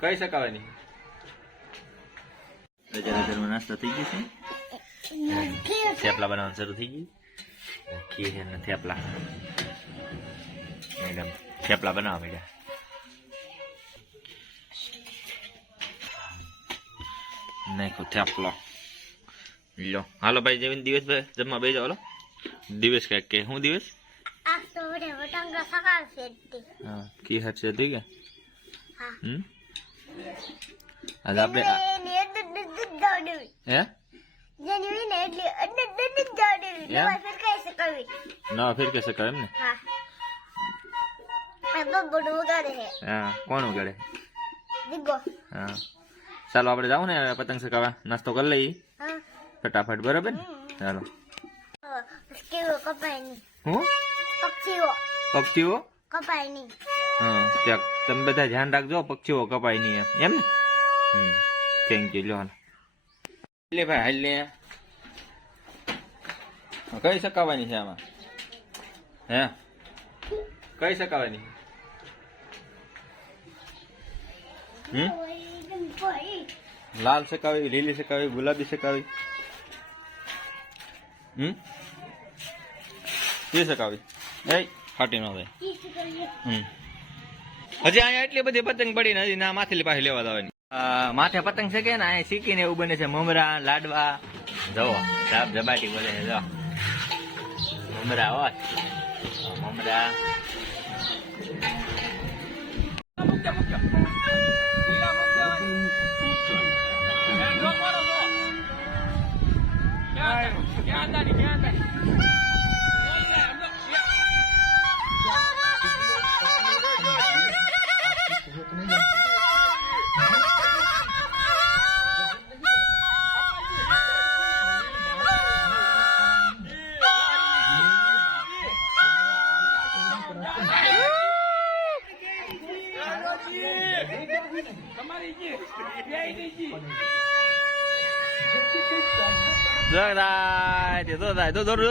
કઈ શકાવાની રજામાં નાસ્તો થઈ ગયો છે થેપલા બનાવવાનું શરૂ થઈ ગયું ખીર અને થેપલા મેડમ થેપલા બનાવવા માંડ્યા નાખો થેપલો લો હાલો ભાઈ જેવીને દિવસ ભાઈ જમવા બેસી જાઓ. દિવસ કાંઈક કે શું દિવસ હા કી હાથ છે ઠીક આજે આપણે હે ના ફિર कैसे કરે એમ ને હા કોણ ઉગાડે હા ચાલો આપણે જાવ ને પતંગ ચગાવવા નાસ્તો કરી લઈએ ફટાફટ બરાબર ને ચાલો હું પક્ષીઓ હા ત્યાં તમે બધા ધ્યાન રાખજો પક્ષીઓ કપાય નહીં એમ ને થેન્ક યુ લો લે ભાઈ હાલ લે કઈ શકાવાની છે આમાં હે કઈ શકાવાની લાલ શકાવી લીલી શકાવી ગુલાબી શકાવી એ શકાવી એ ફાટી ન થાય હજી અહીંયા એટલી બધી પતંગ પડી ને હજી ના માથેલી પાસે લેવા જવાની માથે પતંગ છે કે ને અહીંયા શીખીને એવું બને છે મમરા લાડવા જવો સાપ જબાટી બોલે છે જો મમરા હોય મમરા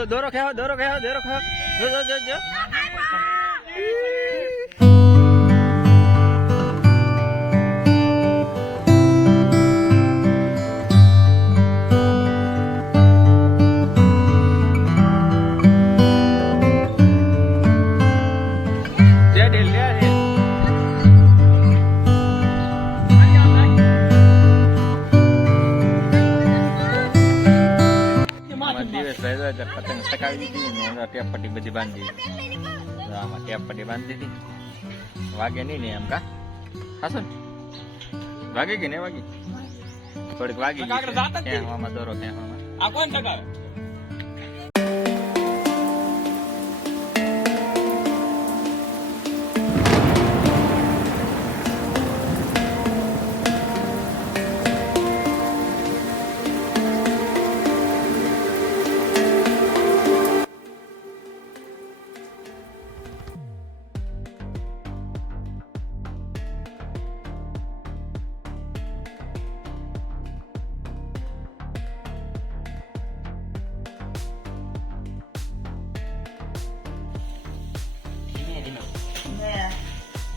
દોરો ખાઓ જો પતંગ સકાવી દીધી ને ટેપ પટ્ટી બધી બાંધી દીધી આમાં ટેપ પટ્ટી બાંધી દીધી વાગે નહીં ને એમ કા ખાસો ને વાગે કે નહીં વાગી થોડીક વાગી ક્યાં હવામાં દોરો ક્યાં હવામાં આ કોણ સકાવે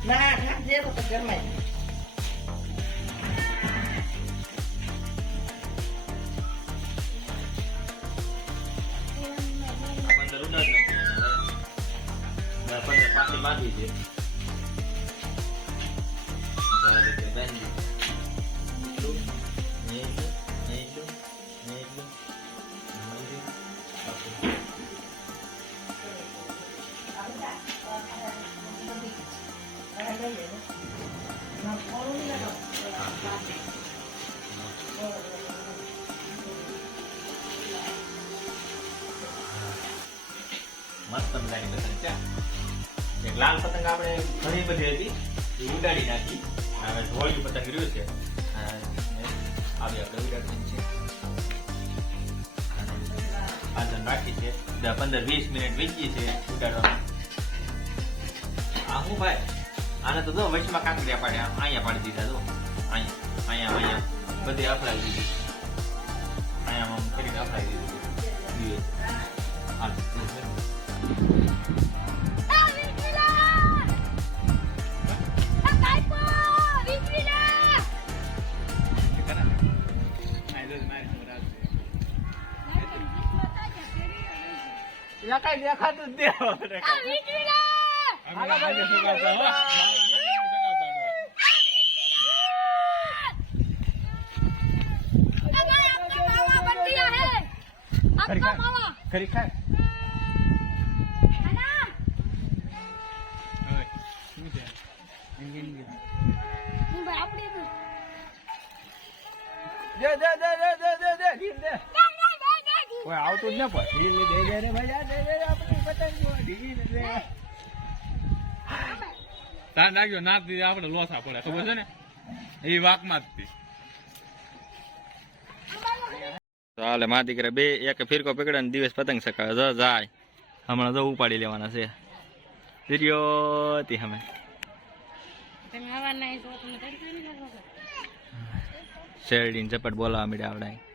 ના ના જે તો ઘરમાં બાંધી છે મસ્ત મજાની પતંગ છે. એક લાલ પતંગ આપણે ઘણી બધી હતી એ ઉડાડી નાખી હવે ધોળી પતંગ રહ્યું છે આવી આપણે ઉડાડવાની છે પાછળ રાખી છે 15-20 મિનિટ વીતી છે ઉડાડવામાં. આ હું ભાઈ આને તો જો વચમાં કાંકરિયા પાડે અહીંયા પાડી દીધા જો અહીંયા બધી અફડાવી દીધી અહીંયા કરીને અફડાવી દીધી હાલ યા કઈ દેખાતું જ આ વીજળી ખરી ખાય આવતું જ ન તાર નાખ્યો નાથ દીધે આપણે લોસા પડે ખબર છે ને એ વાકમાં જ ચાલે મા દીકરા બે એક ફિરકો પકડે ને દિવસ પતંગ સકાવે જાય હમણાં તો ઉપાડી લેવાના છે વિડીયો હતી અમે શેરડીને ઝપટ બોલાવા મળ્યા આવડે